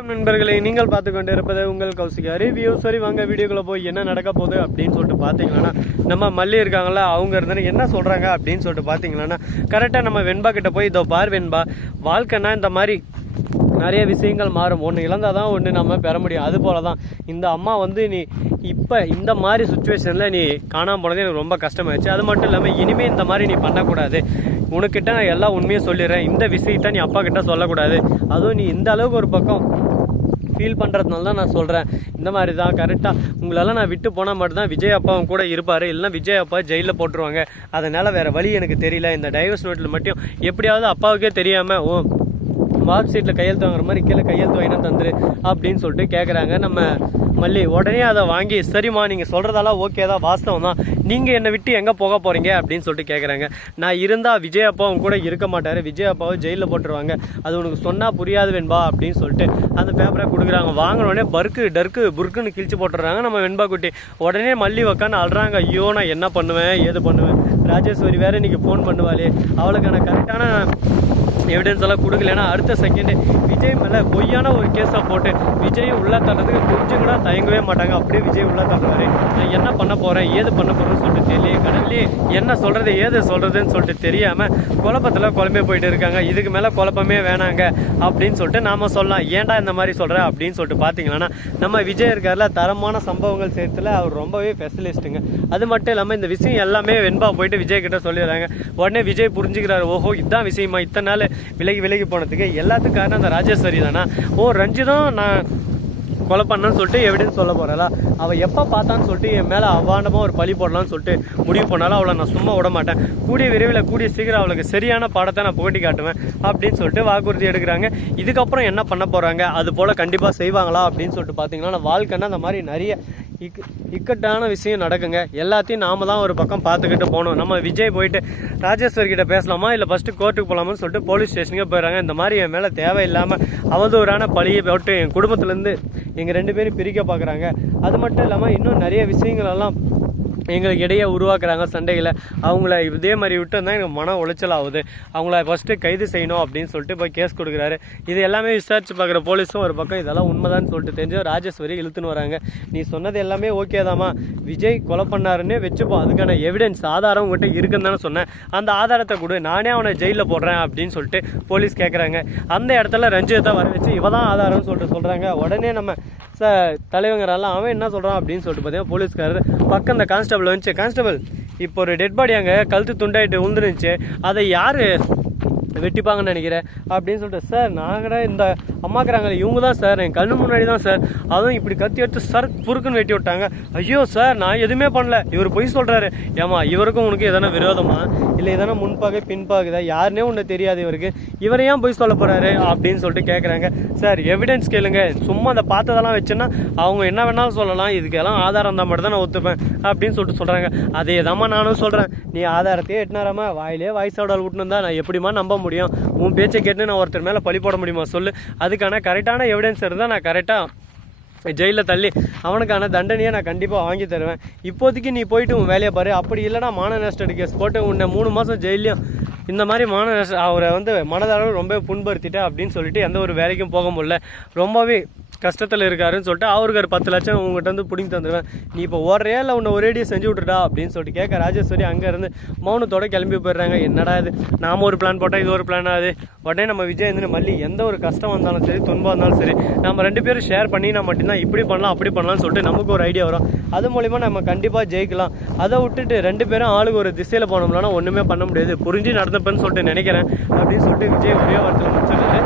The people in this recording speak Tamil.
நண்பர்களை நீங்கள் பார்த்து கொண்டு இருப்பது உங்கள் கௌசிகா ரிவ்யூ சரி வாங்க வீடியோக்குள்ள போய் என்ன நடக்க போகுது அப்படின்னு சொல்லிட்டு பார்த்தீங்கன்னா நம்ம மல்லி இருக்காங்களா அவங்க இருந்தாலும் என்ன சொல்கிறாங்க அப்படின்னு சொல்லிட்டு பார்த்தீங்கன்னா கரெக்டாக நம்ம வெண்பா கிட்ட போய் இதோ பார் வெண்பா வாழ்க்கைன்னா இந்த மாதிரி நிறைய விஷயங்கள் மாறும். ஒன்று இழந்தால் தான் ஒன்று நம்ம பெற முடியும். அது போல தான் இந்த அம்மா வந்து நீ இப்போ இந்த மாதிரி சுச்சுவேஷனில் நீ காணாமல் போனது எனக்கு ரொம்ப கஷ்டமாயிடுச்சு. அது மட்டும் இல்லாமல் இனிமேல் இந்த மாதிரி நீ பண்ணக்கூடாது. உனக்கிட்ட நான் எல்லா உண்மையும் சொல்லிடுறேன். இந்த விஷயத்தை நீ அப்பா கிட்ட சொல்லக்கூடாது. அதுவும் நீ இந்த அளவுக்கு ஒரு பக்கம் ஃபீல் பண்ணுறதுனால தான் நான் சொல்கிறேன் இந்த மாதிரி தான் கரெக்டாக உங்களெல்லாம் நான் விட்டு போனால் மட்டும்தான் விஜய் அப்பாவும் கூட இருப்பார். இல்லைன்னா விஜய் அப்பா ஜெயிலில் போட்டுருவாங்க. அதனால் வேறு வழி எனக்கு தெரியல. இந்த டைவர்ஸ் நோட்டில் மட்டும் எப்படியாவது அப்பாவுக்கே தெரியாமல் ஓ மார்க் ஷீட்டில் கையெழுத்து வாங்குற மாதிரி கீழே கையெழுத்து வாங்கினா தந்துரு அப்படின்னு சொல்லிட்டு கேட்குறாங்க நம்ம மல்லி உடனே அதை வாங்கி சரிம்மா நீங்கள் சொல்கிறதெல்லாம் ஓகே தான் வாஸ்தவம் தான். நீங்கள் என்னை விட்டு எங்கே போக போகிறீங்க அப்படின்னு சொல்லிட்டு கேட்குறாங்க நான் இருந்தால் விஜய் அப்பாவும் கூட இருக்க மாட்டார். விஜய் அப்பாவை ஜெயிலில் போட்டுருவாங்க. அது உனக்கு சொன்னால் புரியாது வெண்பா அப்படின்னு சொல்லிட்டு அந்த பேப்பரை கொடுக்குறாங்க. வாங்கினோடனே பர்க்கு டர்க்கு புர்க்குன்னு கிழிச்சு போட்டுறாங்க நம்ம வெண்பா குட்டி. உடனே மல்லி உக்காந்து அழுறாங்க. ஐயோ நான் என்ன பண்ணுவேன்? ஏது பண்ணுவேன்? ராஜேஸ்வரி வேற இன்றைக்கி ஃபோன் பண்ணுவாளே. அவளுக்கான கரெக்டான எவிடன்ஸ் எல்லாம் கொடுக்கலன்னா அடுத்த செகண்டு விஜய் மேலே பொய்யான ஒரு கேஸை போட்டு விஜய் உள்ள தள்ளுறதுக்கு கொஞ்சம் கூட தயங்கவே மாட்டாங்க. அப்படியே விஜய் உள்ள தள்ளுவாரு. நான் என்ன பண்ண போகிறேன் ஏது பண்ண போகிறேன்னு சொல்லிட்டு தெரியல கடல்லே என்ன சொல்கிறது ஏது சொல்கிறதுன்னு சொல்லிட்டு தெரியாமல் குழப்பத்தில் குழம்பே போயிட்டு இருக்காங்க. இதுக்கு மேலே குழப்பமே வேணாங்க அப்படின்னு சொல்லிட்டு நாம சொல்லலாம். ஏன்டா இந்த மாதிரி சொல்கிற அப்படின்னு சொல்லிட்டு பார்த்தீங்கன்னா நம்ம விஜய் இருக்கார்ல தரமான சம்பவங்கள் சேர்த்துல அவர் ரொம்பவே ஸ்பெஷலிஸ்ட்டுங்க அது மட்டும் இல்லாமல் இந்த விஷயம் எல்லாமே வெண்பா போயிட்டு விஜய் கிட்ட சொல்லிடுறாங்க. உடனே விஜய் புரிஞ்சுக்கிறாரு. ஓஹோ இதுதான் விஷயமா. இத்தனை நாள் விலகி விலகி போனதுக்கு எல்லாத்துக்கும் காரணம் அந்த ராஜேஸ்வரி தானா? ஓ ரஞ்சிதம் நான் கொலை பண்ணான்னு சொல்லிட்டு எவிடன்ஸ் சொல்ல போகிறாளா அவள் எப்போ பார்த்தான்னு சொல்லிட்டு என் மேலே அவாண்டமாக ஒரு பழி போடலான்னு சொல்லிட்டு முடிவு பண்ணாலும் அவளை நான் சும்மா விட மாட்டேன். கூடிய விரைவில் கூடிய சீக்கிரம் அவளுக்கு சரியான பாடத்தை நான் புகட்டி காட்டுவேன் அப்படின்னு சொல்லிட்டு வாக்குறுதி எடுக்கிறாங்க. இதுக்கப்புறம் என்ன பண்ண போகிறாங்க அது போல் கண்டிப்பாக செய்வாங்களா அப்படின்னு சொல்லிட்டு பார்த்தீங்கன்னா வாழ்க்கைன்னா அந்த மாதிரி நிறைய இக் இக்கட்டான விஷயம் நடக்குங்க. எல்லாத்தையும் நாம தான் ஒரு பக்கம் பார்த்துக்கிட்டு போகணும். நம்ம விஜய் போயிட்டு ராஜேஸ்வரி கிட்ட பேசலாமா? இல்லை ஃபஸ்ட்டு கோர்ட்டுக்கு போகலாமான்னு சொல்லிட்டு போலீஸ் ஸ்டேஷனுக்கு போயிடுறாங்க. இந்த மாதிரி என் மேலே தேவையில்லாமல் அவதூறான பழியை போட்டு என் குடும்பத்துலேருந்து எங்கள் ரெண்டு பேரும் பிரிக்க பார்க்குறாங்க அது மட்டும் இல்லாமல் இன்னும் நிறைய விஷயங்கள் எல்லாம் எங்களுக்கு இடையே உருவாக்குறாங்க சண்டைகளை அவங்கள இதே மாதிரி விட்டு தான் எனக்கு மன உளைச்சல் ஆகுது அவங்கள ஃபஸ்ட்டு கைது செய்யணும் அப்படின்னு சொல்லிட்டு போய் கேஸ் கொடுக்குறாரு. இது எல்லாமே விசாரிச்சு பார்க்குற போலீஸும் ஒரு பக்கம் இதெல்லாம் உண்மைதான்னு சொல்லிட்டு தெரிஞ்சு ராஜேஸ்வரி இழுத்துன்னு வராங்க. நீ சொன்னது எல்லாமே ஓகே தாம்மா. விஜய் கொலை பண்ணாருன்னு வச்சுப்போம் அதுக்கான எவிடன்ஸ் ஆதாரம் உங்கள்கிட்ட இருக்குன்னு தானே சொன்னேன். அந்த ஆதாரத்தை கொடு. நானே அவனை ஜெயிலில் போடுறேன் அப்படின்னு சொல்லிட்டு போலீஸ் கேட்குறாங்க அந்த இடத்துல ரஞ்சித்தை வர வச்சு இவ தான் ஆதாரம்னு சொல்லிட்டு சொல்கிறாங்க உடனே நம்ம சார் தலைவங்கரெல்லாம் அவன் என்ன சொல்கிறான் அப்படின்னு சொல்லிட்டு பார்த்தீங்கன்னா போலீஸ்காரர் பக்கம் இந்த கான்ஸ்டபிள் வந்துச்சு. கான்ஸ்டபிள் இப்போ ஒரு டெட் பாடி அங்கே கழுத்து துண்டாயிட்டு விழுந்துருந்துச்சு அதை யார் வெட்டிப்பாங்கன்னு நினைக்கிறேன் அப்படின்னு சொல்லிட்டு சார் நாங்கடா இந்த அம்மாக்குறாங்களே இவங்க தான் சார் என் கண்ணு முன்னாடி தான் சார். அதுவும் இப்படி கத்தி எடுத்து சார் புருக்குன்னு வெட்டி விட்டாங்க. ஐயோ சார் நான் எதுவுமே பண்ணல. இவர் பொய் சொல்கிறாரு ஏமா இவருக்கும் உனக்கு எதனா விரோதமா? இல்லை எதனா முன்பாக பின்பாகுதா? யாருன்னே ஒன்று தெரியாது இவருக்கு. இவரை ஏன் பொய் சொல்ல போகிறாரு அப்படின்னு சொல்லிட்டு கேட்குறாங்க சார் எவிடன்ஸ் கேளுங்க. சும்மா அந்த பார்த்ததெல்லாம் வச்சுன்னா அவங்க என்ன வேணாலும் சொல்லலாம். இதுக்கெல்லாம் ஆதாரம் தான் மட்டும் தான் நான் ஒத்துப்பேன். அப்படின்னு சொல்லிட்டு சொல்கிறாங்க அதே தாம்மா நானும் சொல்கிறேன் நீ ஆதாரத்தையே எட்டினாராமா வாயிலே வாய்ஸோட விட்டுன்னு நான் எப்படிமா நம்ப முடியும். உன் பேச்சை கேட்டு நான் ஒருத்தர் மேலே பழி போட முடியுமா சொல்லு. அதுக்கான கரெக்டான எவிடன்ஸ் இருந்தால் நான் கரெக்டாக ஜெயிலில் தள்ளி அவனுக்கான தண்டனையை நான் கண்டிப்பாக வாங்கி தருவேன். இப்போதைக்கு நீ போயிட்டு உன் வேலையை பாரு. அப்படி இல்லைனா மான நஷ்ட கேஸ் போட்டு உன்னை மூணு மாதம் ஜெயிலையும் இந்த மாதிரி மான நஷ்ட அவரை வந்து மனதளவு ரொம்ப புண்படுத்திட்டேன் அப்படின்னு சொல்லிட்டு எந்த ஒரு வேலைக்கும் போக முடியல. ரொம்பவே கஷ்டத்தில் இருக்காருன்னு சொல்லிட்டு அவருக்கு ஒரு பத்து லட்சம் உங்கள்கிட்ட வந்து பிடிங்கி தந்துடுவேன் நீ இப்போ ஓடுறியா? இல்லை உன்னை ஒரேடியே செஞ்சு விட்டுடா அப்படின்னு சொல்லிட்டு கேட்க ராஜேஸ்வரி அங்கேருந்து மௌனத்தோட கிளம்பி போயிடுறாங்க. என்னடா இது? நாம ஒரு பிளான் போட்டால் இது ஒரு பிளான் ஆகுது உடனே நம்ம விஜய் வந்து மல்லி எந்த ஒரு கஷ்டம் வந்தாலும் சரி துன்பம் வந்தாலும் சரி நம்ம ரெண்டு பேரும் ஷேர் பண்ணினா மட்டும்தான் இப்படி பண்ணலாம் அப்படி பண்ணலாம்னு சொல்லிட்டு நமக்கு ஒரு ஐடியா வரும். அது மூலிமா நம்ம கண்டிப்பாக ஜெயிக்கலாம். அதை விட்டுட்டு ரெண்டு பேரும் ஆளுக்கு ஒரு திசையில் போனோம்னா ஒன்றுமே பண்ண முடியாது. புரிஞ்சு நடந்தப்பன்னு சொல்லிட்டு நினைக்கிறேன். அப்படின்னு சொல்லிட்டு விஜய் ஒரே வாரத்தில் முடிச்சிருக்காரு